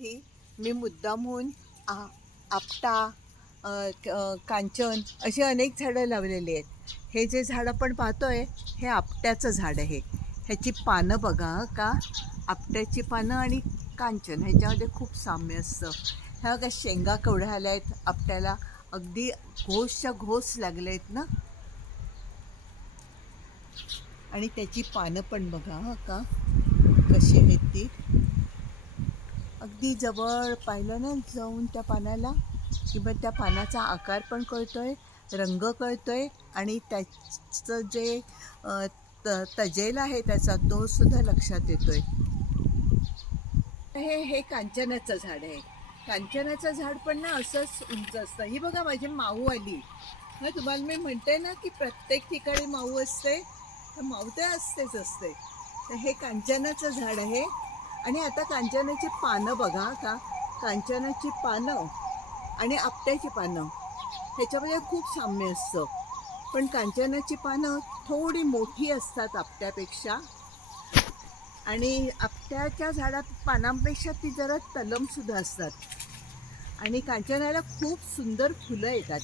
साठी मी मुद्दामहून आपटा, कांचन अशी अनेक झाडं लावलेली आहेत. हे जे झाड आपण पाहतोय हे आपट्याचं झाड आहे. ह्याची पानं बघा का, आपट्याची पानं आणि कांचन ह्याच्यामध्ये खूप साम्य असतं. ह्या बघा शेंगा केवढ्या आल्या आहेत आपट्याला, अगदी घोसच्या घोस लागले आहेत ना. आणि त्याची पानं पण बघा का कशी आहेत ती. अगदी जवळ पाहिलं ना जाऊन त्या पानाला, किंवा त्या पानाचा आकार पण कळतोय, रंग कळतोय, आणि त्याचं जे तजेल आहे त्याचा तो सुद्धा लक्षात येतोय. हे कांचनाचं झाड आहे. कांचनाचं झाड पण ना असंच उंच असतं. ही बघा माझी माऊ आली. मग तुम्हाला मी म्हणते ना की प्रत्येक ठिकाणी माऊ असते, तर माऊ तर असतेच असते. तर हे कांचनाचं झाड आहे. आणि आता कांचनाची पानं बघा का, कांचनाची पानं आणि आपट्याची पानं ह्याच्यामध्ये खूप साम्य असतं. पण कांचनाची पानं थोडी मोठी असतात आपट्यापेक्षा, आणि आपट्याच्या पानांपेक्षा ती जरा तलमसुद्धा असतात. आणि कांचनाला खूप सुंदर फुलं येतात.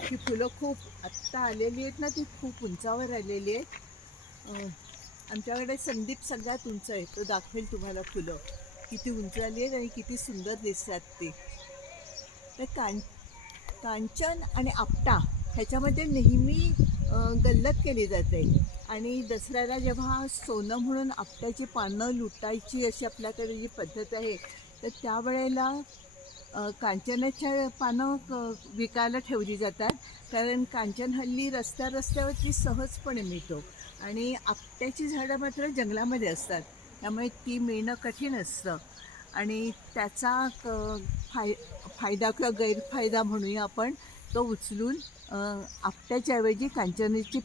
ही फुलं खूप आत्ता आलेली आहेत ना, ती खूप उंचावर आलेली आहेत. आमच्याकडे संदीप सगळ्यात उंच आहे, तो दाखवेल तुम्हाला फुलं किती उंच आली आहेत आणि किती सुंदर दिसतात ते. तर कांचन आणि आपटा ह्याच्यामध्ये नेहमी गल्लत केली जाते. आणि दसऱ्याला जेव्हा सोनं म्हणून आपट्याची पानं लुटायची अशी आपल्याकडे जी पद्धत आहे, तर त्यावेळेला कांचनाच्या पानं विकायला ठेवली जातात. कारण कांचन हल्ली रस्त्यावरती सहजपणे मिळतो, आणि आपट्याची झाडं मात्र जंगलामध्ये असतात, त्यामुळे ती मिळणं कठीण असतं. आणि त्याचा फायदा किंवा गैरफायदा म्हणूया आपण, तो उचलून आपट्याच्या ऐवजी कांचनाची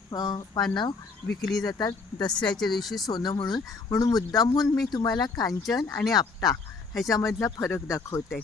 पानं विकली जातात दसऱ्याच्या दिवशी सोनं म्हणून. म्हणून मुद्दामहून मी तुम्हाला कांचन आणि आपटा ह्याच्यामधला फरक दाखवते.